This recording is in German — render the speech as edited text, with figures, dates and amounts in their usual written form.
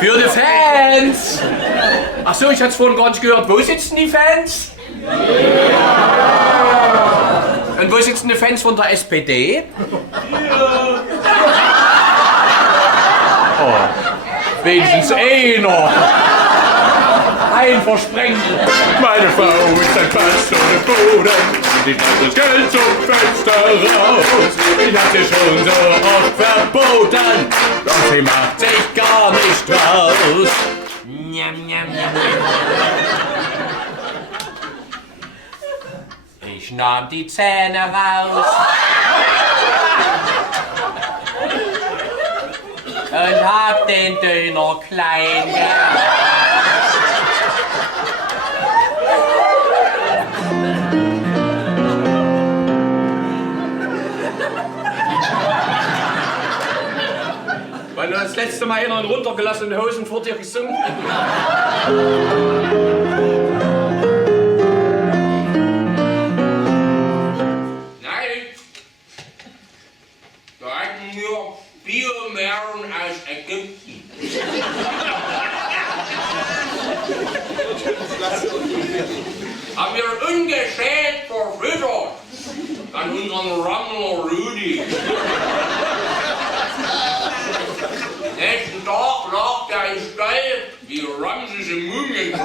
Für die Fans! Ach so, ich hatte es vorhin gar nicht gehört. Wo sitzen die Fans? Und wo sitzen die Fans von der SPD? Oh, wenigstens einer. Ein Versprechen. Meine Frau ist ein Fass ohne Boden. Ich lasse das Geld zum Fenster raus. Ich hab sie schon so oft verboten. Doch sie macht sich gar nicht raus. Njam, njam, njam. Ich nahm die Zähne raus und hab den Döner klein gemacht. Weil du das letzte Mal in runtergelassene Hosen vor dir gesungen? Nein, da hatten wir Biomeeren aus Ägypten. Haben wir ungeschält verfüttert an unseren Rammler Rudi. Nächsten Tag lag der im Stall wie Ramses im Mumien.